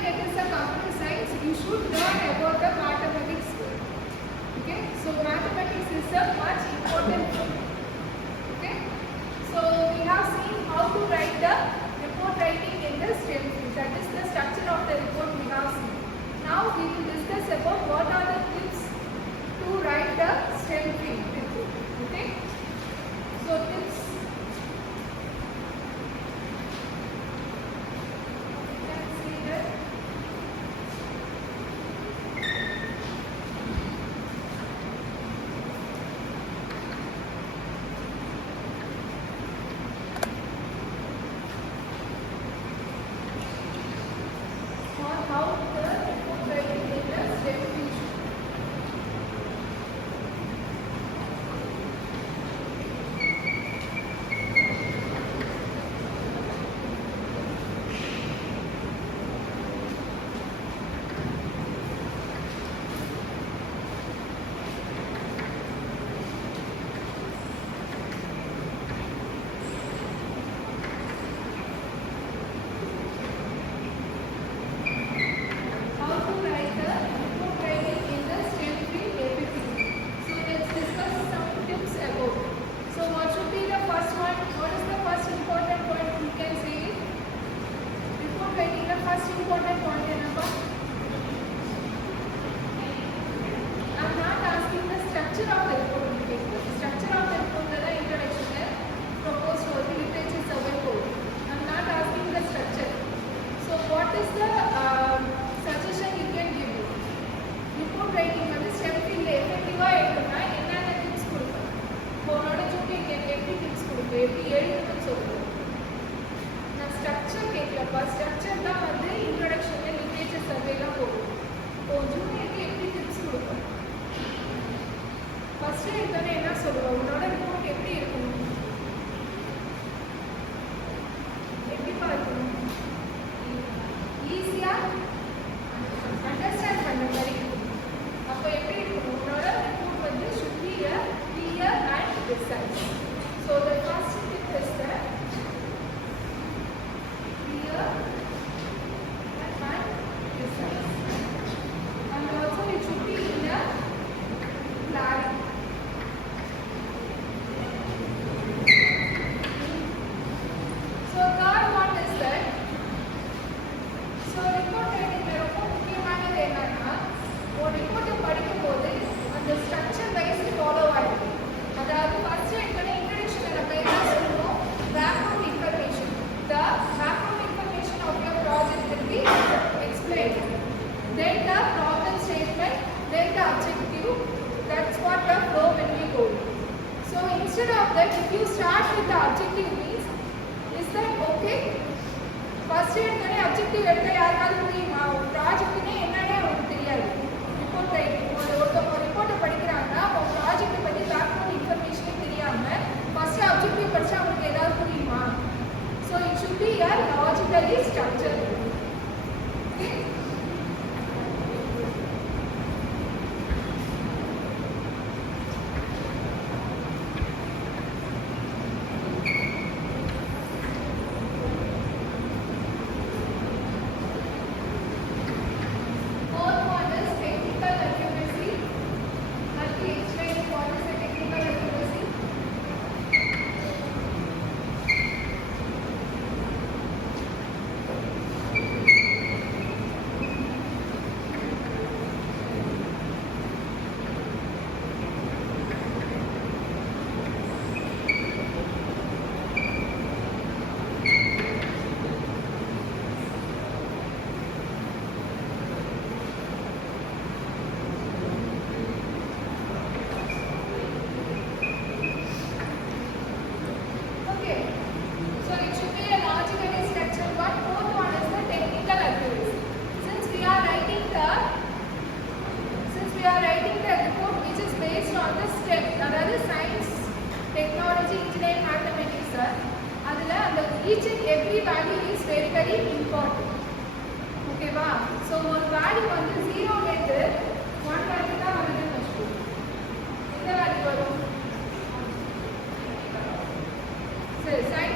even it is a computer science, you should learn about the mathematics. Okay, so mathematics is a much important thing. Okay, so we have seen how to write the report writing in the STEM field. That is the structure of the report we have seen. Now we will discuss about what are the tips to write the STEM field report. Okay, so tips.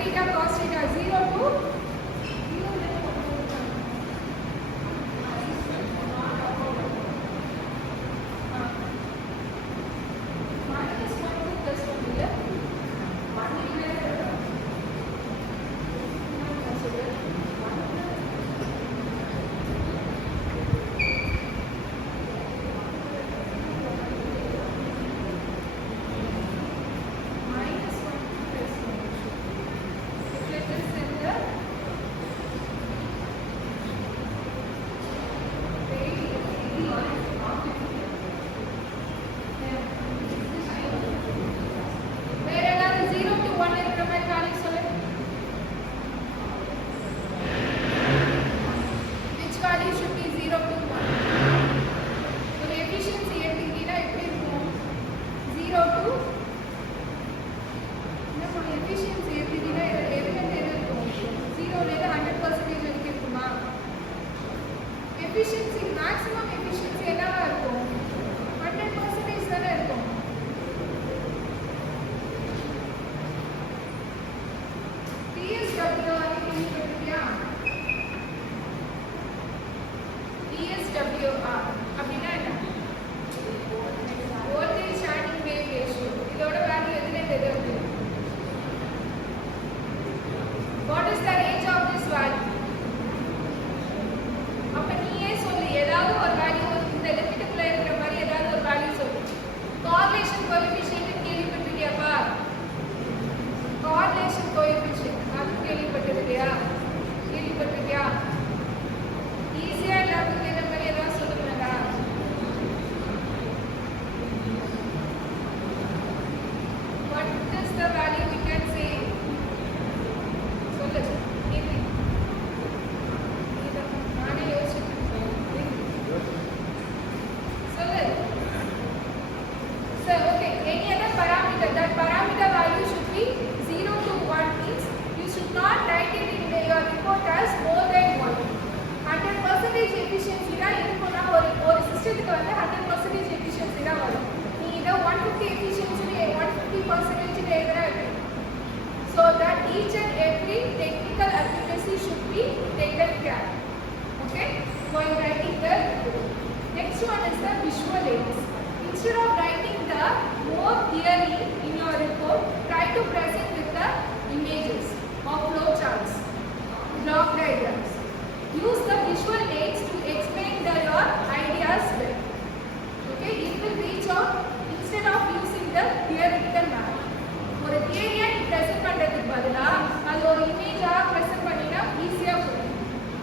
theta cos theta 0 to efficiency, maximum efficiency என்னவா இருக்கும்? 100% தானே இருக்கும். PSWR கேள்விப்பட்டிருக்கியா? PSWR அப்படின்னா என்ன? Voltage standing wave ratio. இதோட வேல்யூ எதுல எது வருது? What is the range of this value? அப்ப நீயே சொல்லு, ஏதாவது ஒரு வேல்யூ இந்த லிமிட்டுக்குள்ள இருக்கிற மாதிரி ஏதாவது ஒரு வேல்யூ சொல்லு. கோரிலேஷன் கோஎஃபிஷியன்ட் கேள்விப்பட்டிருக்கியாப்பா? கோரிலேஷன் கோஎஃபிஷியன்ட் அது கேள்விப்பட்டிருக்கியா? கேள்விப்பட்டிருக்கியா? ஈஸியா எல்லாத்துக்கும் இந்த மாதிரி ஏதாவது சொல்லுங்கடா. What is the value we can say? சொல்லு. கேள்வி. நானே யோசிச்சுட்டு சொல்லு. So, okay, any other parameter, that parameter value should be 0 to 1 means you should not write it in your report as more than 1. 100% efficiency தான் இருக்கும்னா ஒரு சிஸ்டத்துக்கு வந்து 100% efficiency தான் வரும். நீ இதை 150 efficiency 150% எழுதுறா இருக்கு. So that each and every technical accuracy should be taken care. Okay, while writing the report. Next one is the visual aids. Instead of writing the more theory in your report, try to present with the images of flow charts, block diagrams. Use the visual aids to explain your ideas well. Okay, it will reach out instead of using the theoretical map. ஒரு தியரியா நீ பிரசன்ட் பண்றதுக்கு பதிலா அது ஒரு இமேஜா பிரசன்ட் பண்ணினா ஈஸியா போகும்.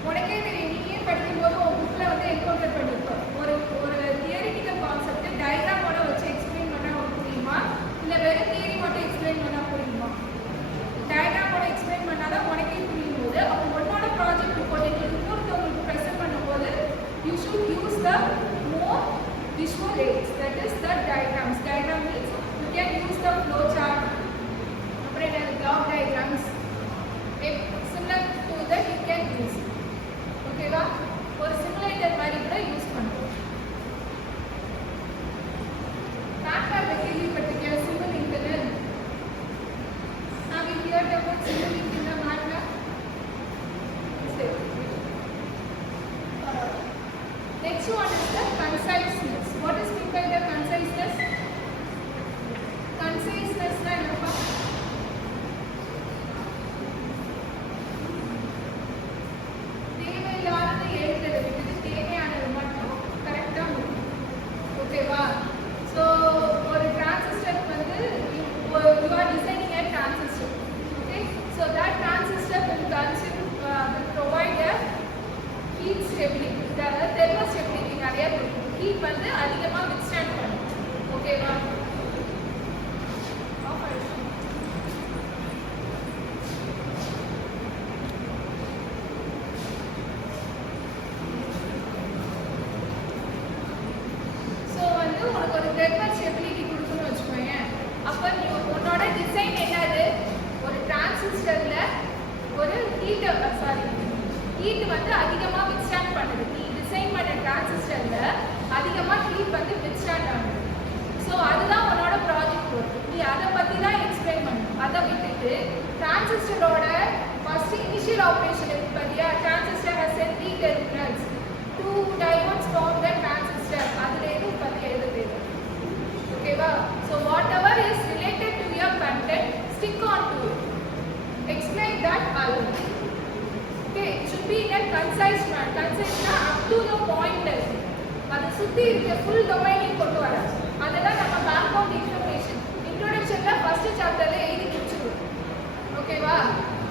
உனக்கே தெரியும், நீயே படிக்கும்போது உன் புக்ல வந்து என்கவுண்டர் பண்ணிருப்போம். ஒரு தியரிட்டிக்கல் கான்செப்ட் டயக்ராமோட வச்சு எக்ஸ்பிளைன் பண்ணா புரியுமா, இல்ல வேற தியரி மட்டும் எக்ஸ்பிளைன் பண்ணா புரியுமா? டயக்ராமோட எக்ஸ்பிளைன் பண்ணாதான் உனக்கே புரியும் போது அப்போ உன்னோட ப்ராஜெக்ட் ரிப்போர்ட் இன்னொருத்தவங்களுக்கு ப்ரெசென்ட் பண்ணும்போது you should use the more visual aids, that is the diagrams. Diagram means you can use the flow chart, block diagrams, similar to that you can use. Okay va? ஒரு simulator மாதிரி கூட யூஸ் பண்ணுவோம். மேட்லாப்ல கேள்விப்பட்டிருக்கியா Simulink னு? Have you heard about Simulink in the MATLAB? Next one is the conciseness. What is meant by the conciseness? Conciseness na enna? தேவையில்லாதது எழுதுறது விட்டுட்டு தேவையானது மட்டும் கரெக்டா முடியும். ஓகேவா? ஸோ ஒரு டிரான்சிஸ்டர் வந்து you are designing a transistor. Okay, so that transistor will provide a heat stability. The thermal stability நிறைய இருக்கும். ஹீட் வந்து அதிகமாக வித்ஸ்டாண்ட் பண்ணும். ஓகேவா? ஸோ வந்து உனக்கு ஒரு thermal stability கொடுக்கணும்னு வச்சுக்கோங்க. அப்போ நீ உன்னோட டிசைன் என்னது? ஒரு டிரான்சிஸ்டர்ல ஒரு ஹீட் வந்து அதிகமாக வித்ஸ்டாண்ட் பண்ணுது. நீ டிசைன் பண்ண டிரான்சிஸ்டர்ல அதிகமாக ஹீட் வந்து வித்ஸ்டாண்ட் ஆகுது. ஸோ அதுதான் உன்னோட ப்ராஜெக்ட் ஒர்க். நீ அதை பற்றி தான் எக்ஸ்பிளைன் பண்ணணும். அதை விட்டுட்டு டிரான்சிஸ்டரோட ஃபர்ஸ்ட் இனிஷியல் ஆப்ரேஷன் இருக்கு பார்த்தியா? டிரான்சிஸ்டர் ஹஸ் a 3 terminals, 2 diodes form the transistor. அதில் எதுவும் பற்றி எழுத தேவை. ஓகேவா? So what ever is related to your content, stick on to it. Explain that alone. Okay, it should be in a concise manner. Concise na up to the point. அது சுத்தி இருக்க full domain கொண்டு வர. அதெல்லாம் நம்ம background information. Introductionல first chapterல எழுதி முடிச்சிருவோம். ஓகேவா?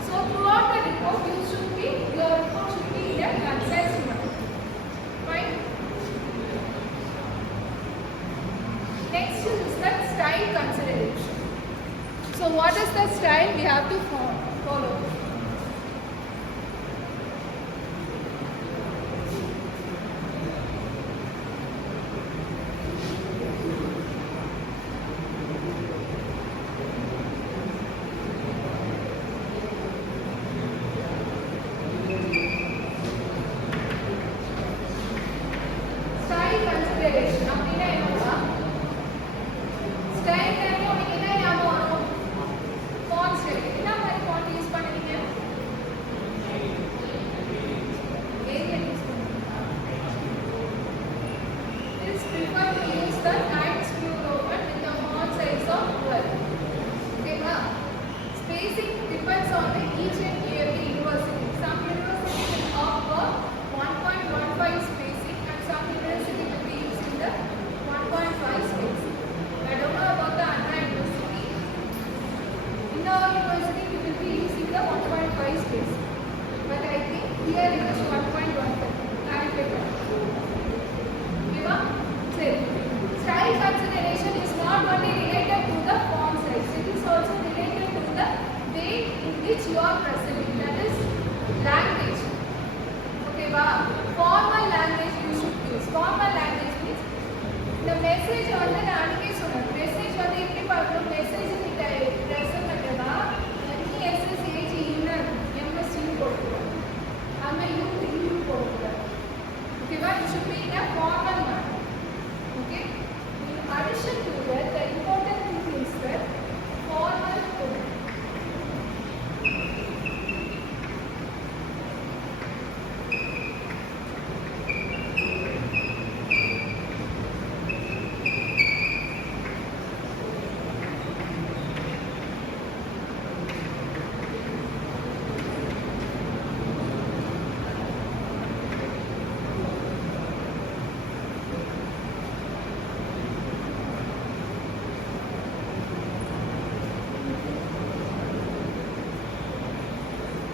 So throughout the report your report should be in a concise manner. Fine. Next is the style consideration. So what is the style we have to follow? consideration அப்படின்னா என்னன்னா ஸ்டைல் டைம் உங்களுக்கு என்ன ஞாபகம் வரும் font style என்ன மாதிரி font use பண்ணுவீங்க Arial use பண்ணுவீங்க It's preferred to use the Times New Roman with the font size of 12 okay ma spacing depends on the each and every university some universities will opt for 1.15 spacing and some university will be using the 1.5 spacing. I don't know about the Anna University. In our university we will be using the 1.5 spacing. But I think here it is 1.15. Clarify that. Okay, ma? Style consideration is not only related to the font size. It is also related to the way in which you are presenting. That is language. Okay, va? Formal language you should use. Formal language means the message வந்து நான் அன்னைக்கே சொன்னேன் மெசேஜ் வந்து எப்படி பார்க்கணும் மெசேஜ் கிட்ட ப்ரெசென்ட் பண்ணுறதா ESSAG inner MSC போட்டுருவோம் அந்த யூ போட்டுருவோம் ஓகேவா it should be in a formal manner okay in addition to that the important thing is that formal tone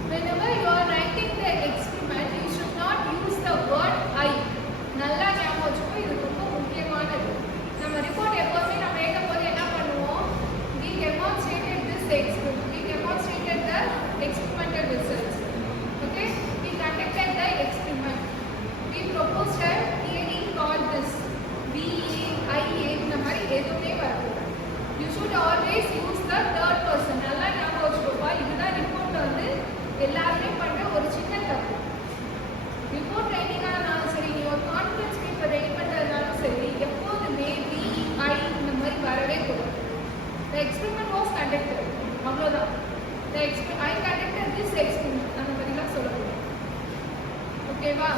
whenever you are writing the experiment you should not use the word I நல்லா ஞாபகம் வச்சுக்கோ இது ரொம்ப முக்கியமானது நம்ம ரிப்போர்ட் எப்பவுமே நம்ம எழுதும்போது என்ன பண்ணுவோம் we demonstrated this experiment we demonstrated the experimental results okay we conducted the experiment we proposed a theory called this VAIA இந்த மாதிரி எதுவுமே வரக்கூடாது you should always use the third person நல்லா ஞாபகம் வச்சுக்கோப்பா இதுதான் ரிப்போர்ட் வந்து எல்லாருமே பண்ற ஒரு சின்ன தப்பு ரிப்போர்ட் ரைட்டிங்கானாலும் சரி நீ ஒரு கான்ஃபரன்ஸ் பேப்பர் ரைட் பண்ணுறதுனாலும் சரி எப்போதுமே VI இந்த மாதிரி வரவே கூடாது the experiment was conducted அவ்வளோதான் I conducted this experiment அந்த மாதிரிலாம் சொல்லக்கூடாது ஓகேவா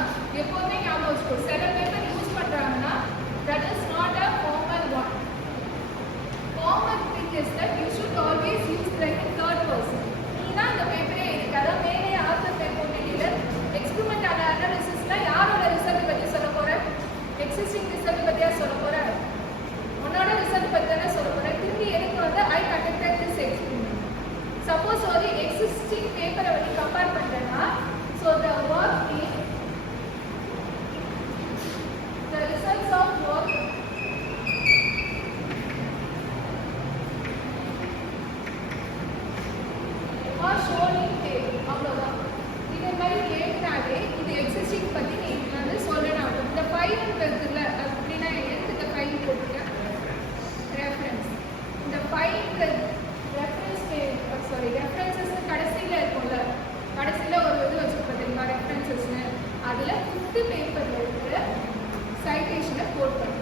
எப்போதுமே ஞாபகம் வச்சுக்கோ சில பேப்பர் யூஸ் பண்ணுறாங்கன்னா that is not a formal one formal thing is that you should always use like a third person நீதான் இந்த பேப்பரே எடுக்காத மேலே ஆத்தர் பேப்பர் மெட்டீரியல் எக்ஸ்பெரிமெண்ட் அனாலிசிஸ்ல யாரோட ரிசல்ட் பற்றி சொல்ல போற எக்ஸிஸ்டிங் ரிசல்ட் பற்றியா சொல்ல போற உன்னோட ரிசல்ட் பற்றி தானே சொல்ல போற திரும்பி எனக்கு வந்து I conducted this experiment suppose ஒரு எக்ஸிஸ்டிங் பேப்பரை வந்து கம்பேர் பண்ணுறேன்னா so the work in the results of work are shown in table அவ்வளோதான் இதே மாதிரி எழுதினாலே இது எக்ஸிஸ்டிங் பற்றி நீ வந்து சொல்லணும் இந்த ஃபைல்ன்றது இருக்குல்ல அப்படின்னா எதுக்கு இந்த ஃபைல் போட்டுருக்கேன் ரெஃபரன்ஸ் இந்த ஃபைல்ன்றது ரெஃபரன்சஸ் கடைசியில் இருக்கும்ல கடைசியில் ஒரு இது வச்சுருப்போம் தெரியுமா ரெஃபரன்சஸ்னு அதில் 5th பேப்பரில் இருக்கிற சைட்டேஷனை கோட் பண்ணுறேன்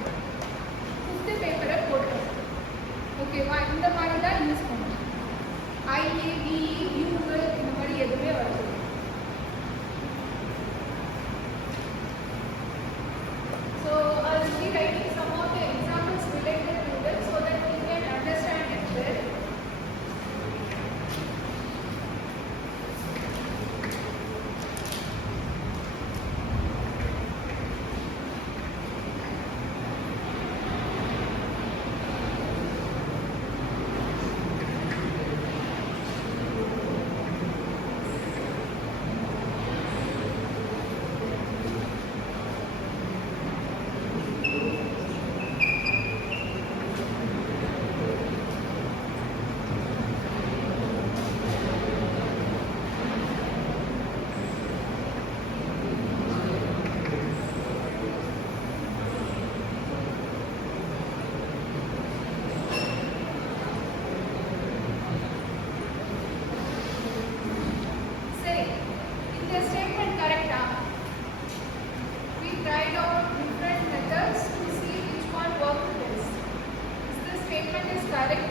statement is correct.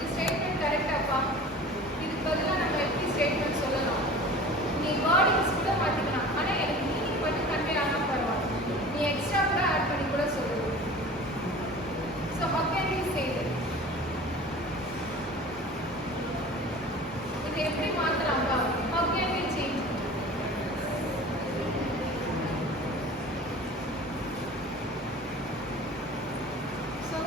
The statement correct அப்பா. இதுக்கு பதிலா நம்ம எப்படி statement சொல்லலாம்? நீ wordings கூட மாத்திக்கலாம். ஆனா எனக்கு meaning மட்டும் convey ஆனா பரவாயில்லை. நீ extra கூட add பண்ணி கூட சொல்லு. So how can we say that? இது எப்படி மாத்தலாம்ப்பா? How can we change? So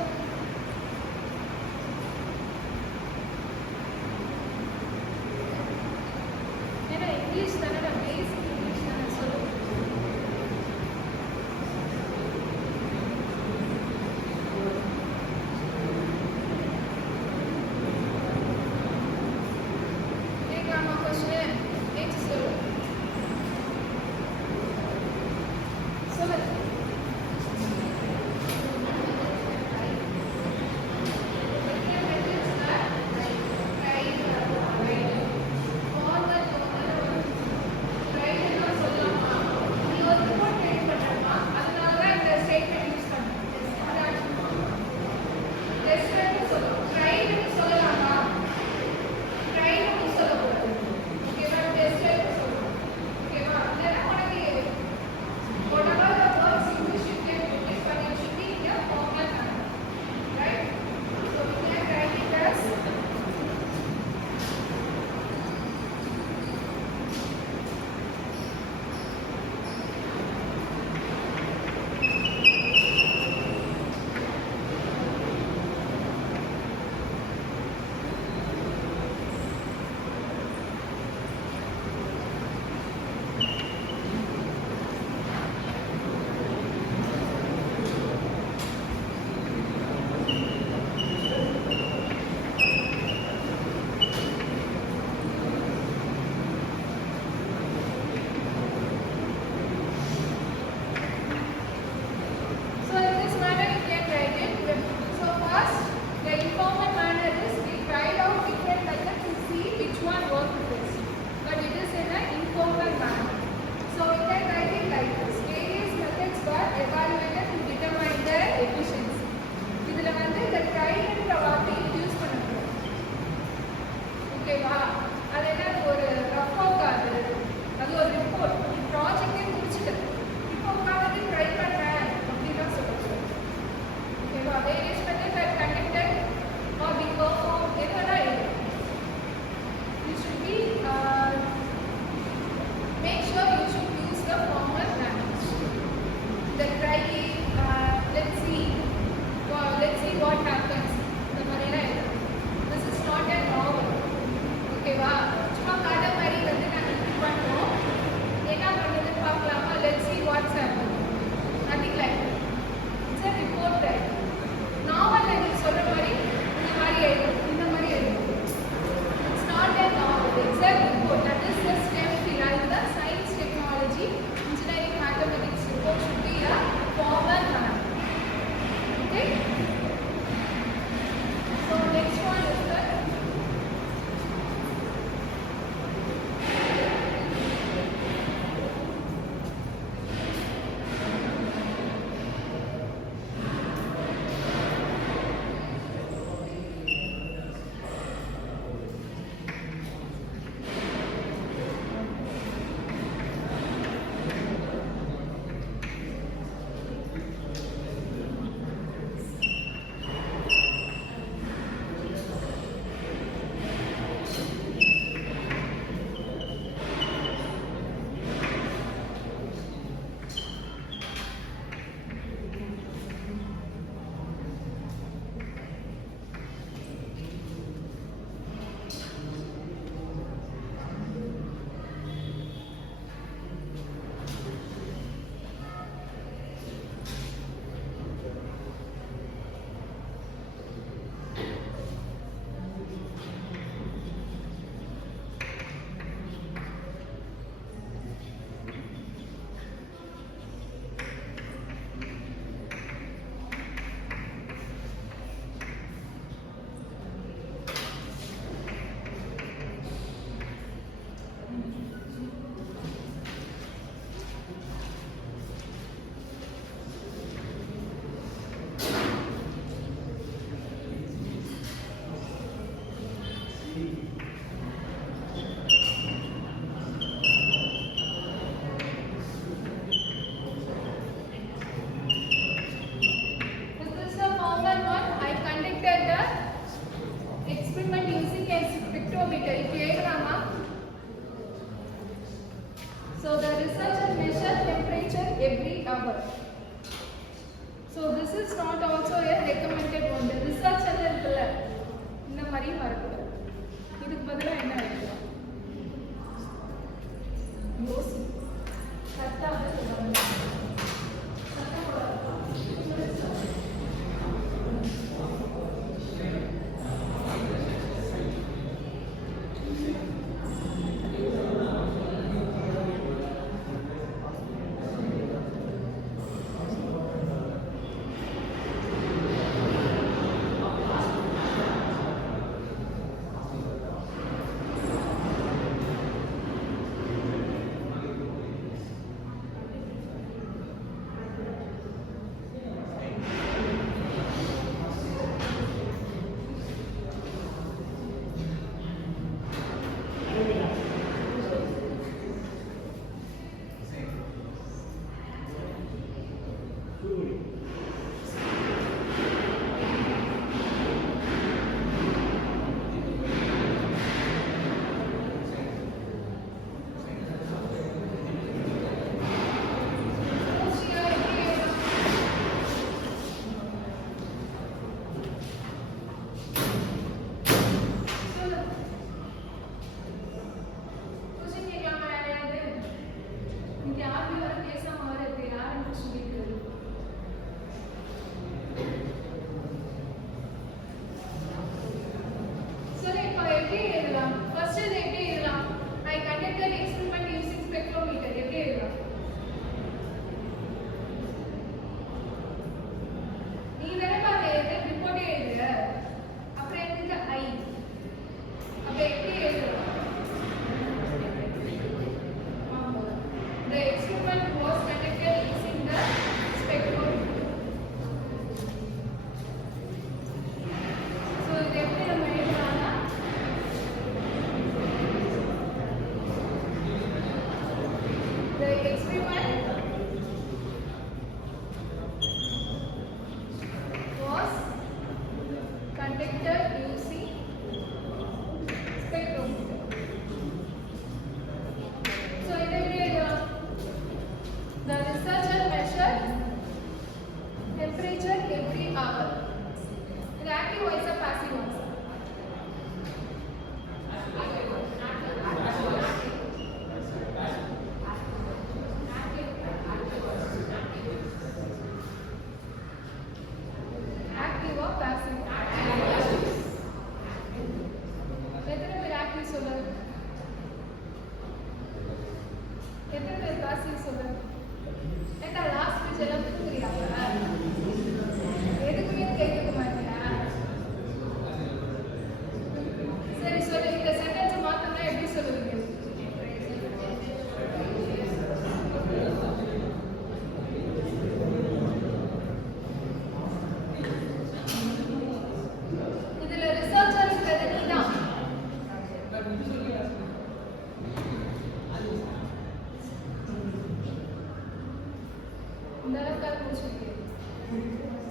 hour. So this is not also a recommended one. The research இருக்குல்ல இந்த மாதிரி வரக்கூடாது. இதுக்கு பதிலா என்ன வைக்கலாம்? யோசி. கரெக்டாக சொல்லுங்க.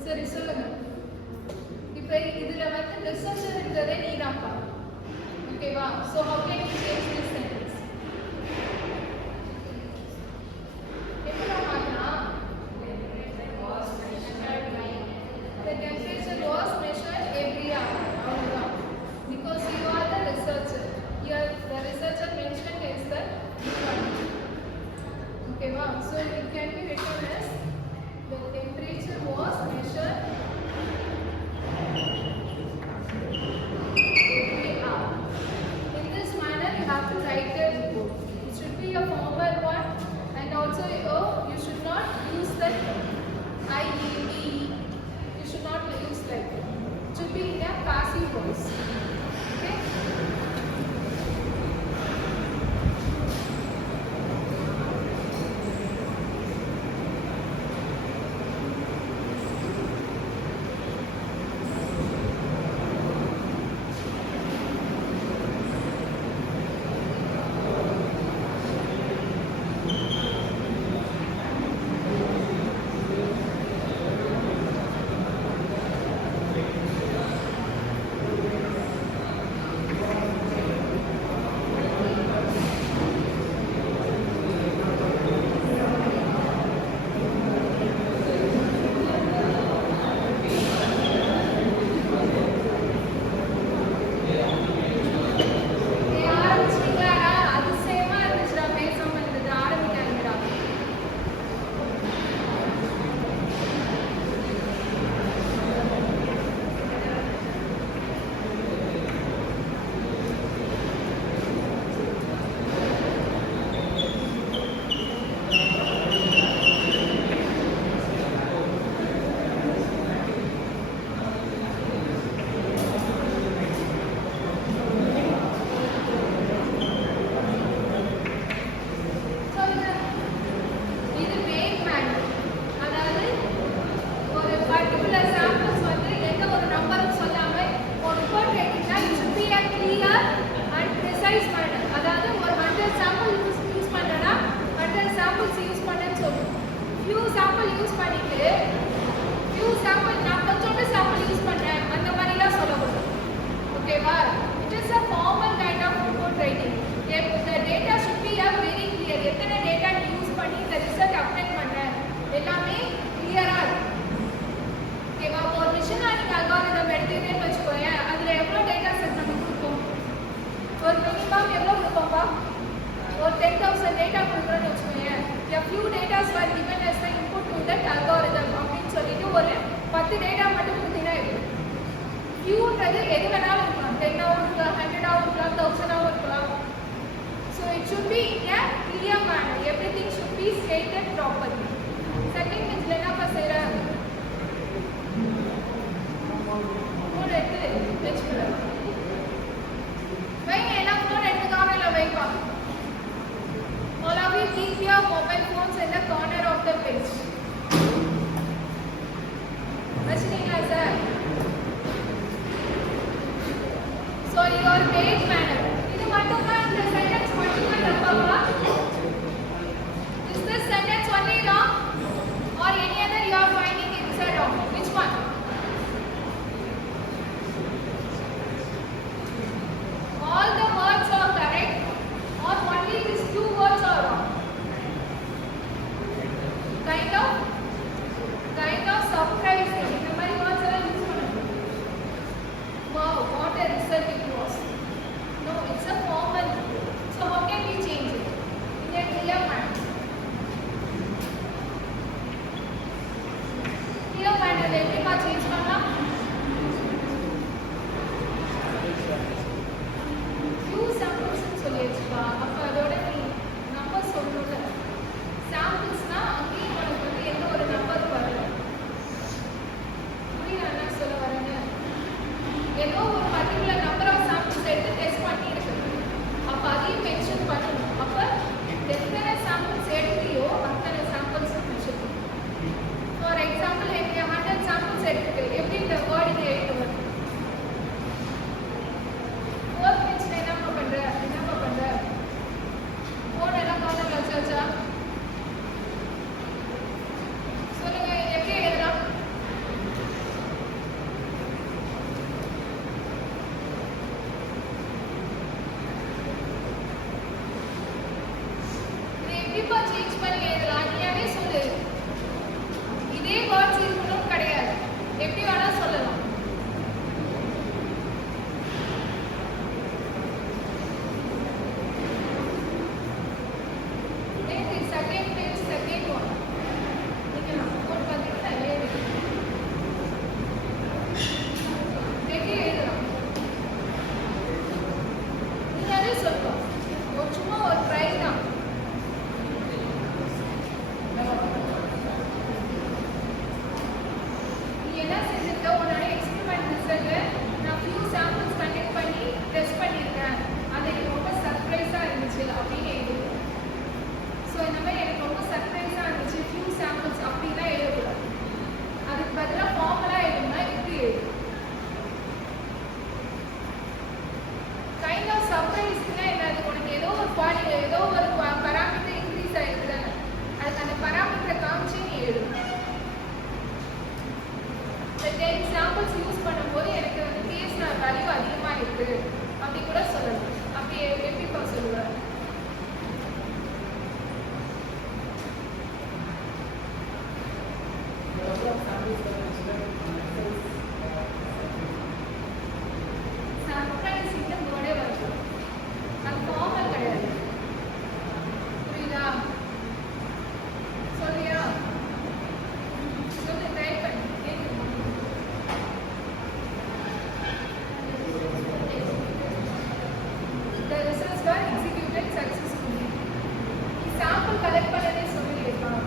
சரி சொல்லுங்க. இப்போ இதுல வந்து ரிசர்ச்ன்றதே நீதான்ப்பா. ஓகேவா? So how can you change this sentence? எப்படி மாத்தலாம்? The temperature was measured every hour. அவ்வளவுதான். Because you are the researcher. Here the researcher mentioned is that okay, so it can be written as the temperature was measured every hour. In this manner, you have to write use பண்ணிட்டு few sample நான் கொஞ்சோண்டு sample use பண்ணேன் அந்த மாதிரிலாம் சொல்லக்கூடாது. ஓகேவா? It is a formal kind of report writing. The data should be a very clear. எத்தனை டேட்டா நீ யூஸ் பண்ணி இந்த ரிசல்ட் அப்டேட் பண்ண எல்லாமே கிளியரா இருக்கு. ஓகேவா? ஒரு மிஷின் லேர்னிங் அல்காரிதம் எடுத்துக்கிட்டேன்னு வச்சுக்கோங்க, அதுல எவ்வளவு டேட்டா செட் நம்ம கொடுப்போம்? ஒரு மினிமம் எவ்வளவு கொடுப்போம்ப்பா? ஒரு 10,000 டேட்டா கொடுக்குறோன்னு வச்சுக்கோங்க. A few data were given as the input to that algorithm அப்படின்னு சொல்லிட்டு ஒரு 10 டேட்டா மட்டும் கொடுத்தீங்கன்னா எப்படி? ஃபியூன்றது எது வேணாலும் இருக்கலாம், 10 இருக்கலாம், 100 இருக்கலாம், 1000 இருக்கலாம். So it should be in a clear manner. Everything should be stated properly. Second is என்னப்பா செய்யற? ஃபோன் எடுத்து வச்சுக்கல. வைங்க எல்லாம் ஃபோன் எடுத்து கார்னர்ல வைப்பா. All of you keep your mobile phones in the corner of the page. வச்சுட்டீங்களா sir? So your page manner. இது மட்டும் தான் இந்த sentence மட்டும் தான் தப்பாவா? Is this sentence only wrong or any other you are finding inside wrong? Which one? All the words are correct or only these two words are wrong? Kind of surprising. இந்த மாதிரி words எல்லாம் யூஸ் பண்ணணும். Wow, what a result it was. No, it's a formal. So how can we change it? In a clear manner. Clear manner எப்படிமா சேஞ்ச் பண்ணலாம்? few samples சொல்லியாச்சுப்பா. அப்ப அதோட நீ நம்பர் சொல்லணும்ல. சாம்பிள்ஸ்னா அங்கேயும் உனக்கு வந்து எந்த ஒரு நம்பர் வரல. புரியுதா என்ன சொல்ல வரேன்னு? ஏதோ ஒரு பர்டிகுலர் நம்பர் ஆஃப் சாம்பிள்ஸ் எடுத்து டெஸ்ட் பண்ணி இருக்கு. அப்ப அதையும் மென்ஷன் பண்ணணும். அப்ப எத்தனை சாம்பிள்ஸ் எடுத்தியோ அத்தனை சாம்பிள்ஸ் மென்ஷன் பண்ணணும். ஃபார் எக்ஸாம்பிள் எனக்கு 100 சாம்பிள்ஸ் எடுத்துட்டு எப்படி இந்த வேர்டிங் எழுதுவது? ஃபோர்த் பெஞ்ச்ல என்னப்பா பண்ற? ஃபோன் எல்லாம் கார்னர்ல வச்சாச்சா? சொல்லுங்க, எப்படி எழுதலாம்? இதை எப்படிப்பா சேஞ்ச் பண்ணி எழுதலாம்? நீயாவே சொல்லு. இதே வேர்ட்ஸ் இருக்கணும் கிடையாது, எப்படி வேணா சொல்லலாம். செகண்ட் பேஜ் செகண்ட் ஒன் நீங்க நோட் பண்ணிட்டு எழுதி எப்படி எழுதலாம்? நீங்களே சொல்லலாம். ஒரு சும்மா ஒரு ட்ரை தான். நீ என்ன செஞ்சிருக்க? உன்னோட எக்ஸ்பெரிமெண்ட் ரிசல்ட் நான் ஃபியூ சாம்பிள்ஸ் கண்டக்ட் பண்ணி டெஸ்ட் பண்ணியிருக்கேன், அது எனக்கு ரொம்ப சர்ப்ரைஸா இருந்துச்சு அப்படின்னு எழுது. ஸோ இந்த மாதிரி எனக்கு ரொம்ப சர்ப்ரைஸாக இருந்துச்சு ஃபியூ சாம்பிள்ஸ் அப்படிலாம் எழுதக்கூடாது. அதுக்கு பதிலாக ஃபார்மலாக எழுதுனா இப்படி எழுது. கைண்ட் ஆஃப் சர்ப்ரைஸ்க்குன்னா என்னது? உனக்கு ஏதோ ஒரு பராமீட்டர் இன்க்ரீஸ் ஆகிருக்கு தானே, அதுக்கு அந்த பராமீட்டரை காமிச்சு நீ எழுது. இந்த 10 சாம்பிள்ஸ் யூஸ் பண்ணும்போது எனக்கு வந்து கேஸ் வேல்யூ அதிகமாக இருக்கு அப்படி கூட சொல்லலாம். அப்படி எப்படிப்பா சொல்லுவேன்? சர்ப்ரைஸ் இந்த வேர்டே வருது. அது ஃபார்மல் கிடையாது. புரியுதா? சொல்லியா? சொல்லு, ட்ரை பண்ணு. The results were executed successfully. Sample collect பண்ணதே சொல்லியிருக்கான்.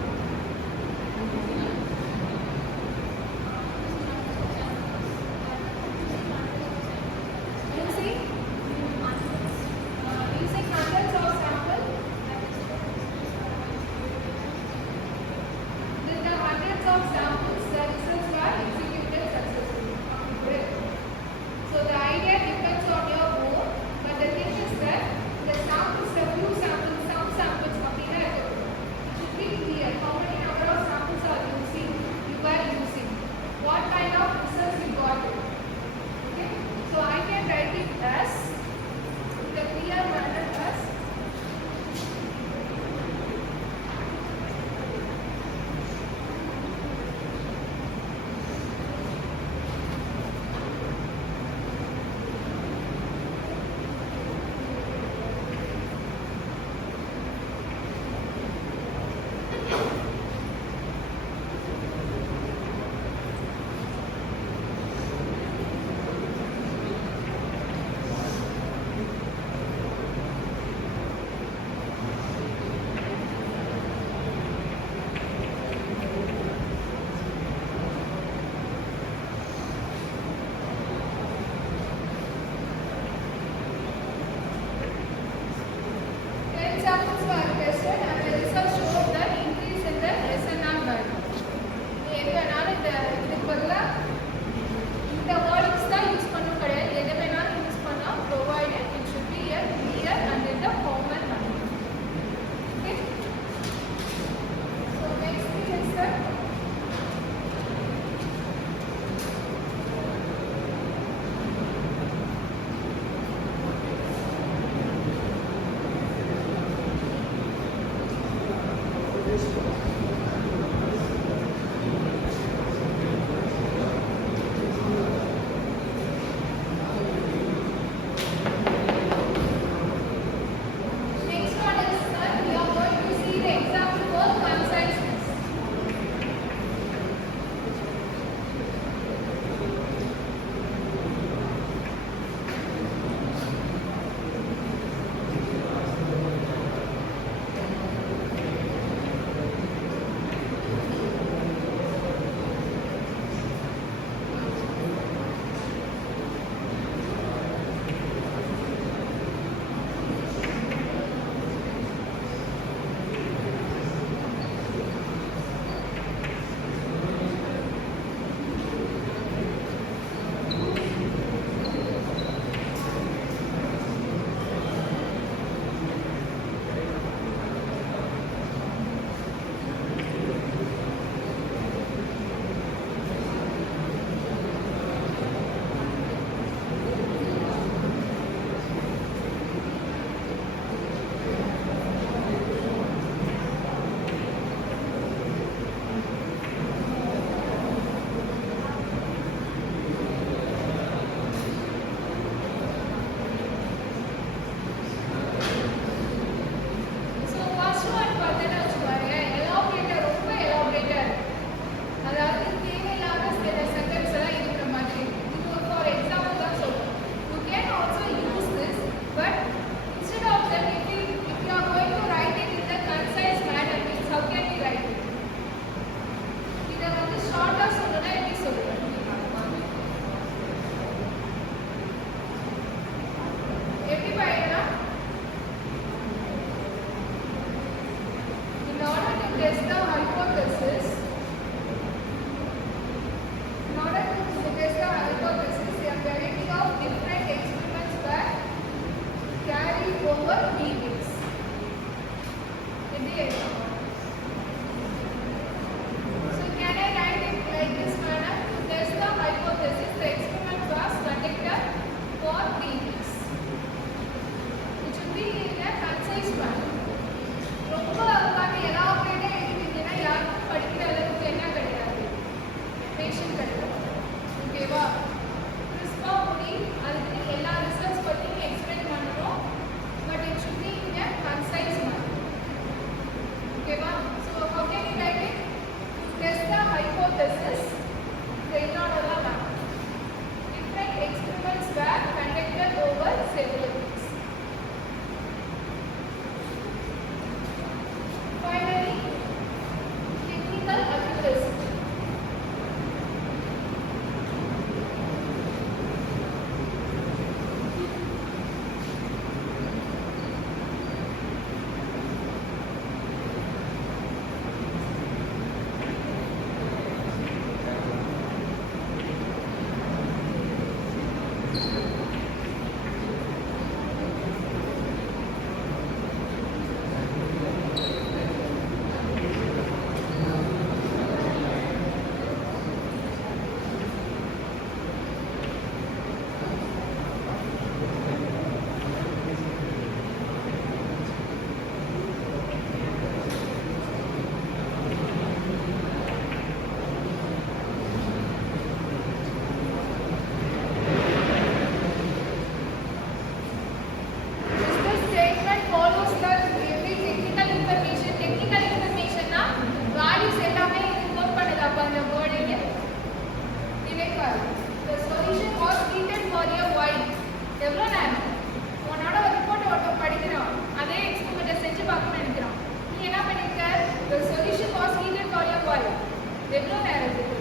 எவ்வளோ நேரத்துக்கு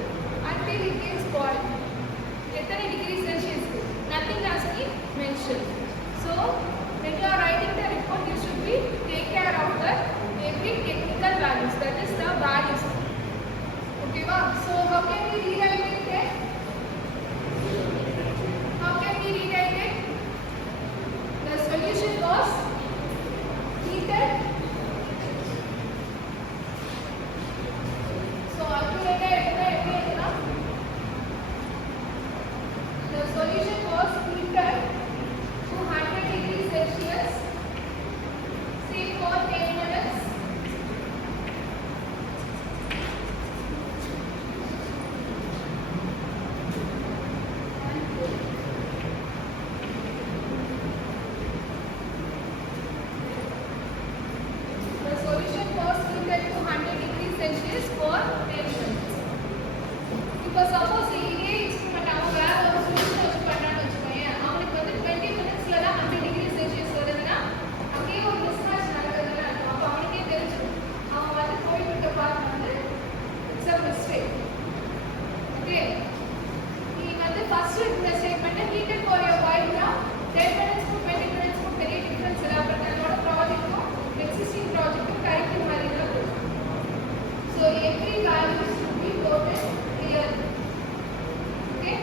until it gets boiled. எத்தனை டிகிரி செல்சியஸ்க்கு nothing has been mentioned. So when you are writing the report, you should be take care of the every technical values, that is the values. Okay va? So how can we rewrite it then? How can we rewrite it? The solution was heated. So accurate எப்படி எழுதலாம்? The solution was heated to 100 degrees Celsius, say for 10 minutes. The solution was heated to 100 degrees Celsius for 10 minutes. இப்போ சப்போஸ் இதே எக்ஸ்பெரிமெண்ட் அவங்க வேற ஒரு சொல்யூஷன் வச்சு பண்றான்னு வச்சுக்கோங்க, அவனுக்கு வந்து 20 மினிட்ஸ்ல தான் 100 டிகிரி செல்சியஸ் வருதுன்னா அங்கேயே ஒரு மிஸ்மேட்ச் நடக்குதுன்னு அர்த்தம். அப்போ அவனுக்கே தெரிஞ்சிடும் அவன் வந்து போயிட்டு இருக்க பார்த்து வந்து இட்ஸ் அ மிஸ்டேக். ஓகே, நீ வந்து ஃபர்ஸ்ட் இந்த ஸ்டேட்மெண்ட்டை ஹீட்டட் ஃபார் யுவர் பாயில்னா 10 மினிட்ஸ் டு 20 மினிட்ஸ்க்கு பெரிய டிஃபரன்ஸ் இல்லை. பட் நம்மளோட ப்ராஜெக்ட்டும் எக்ஸிஸ்டிங் ப்ராஜெக்ட்டும் கரெக்ட் மாதிரி தான் இருக்கும். So every value should be noted here. Okay.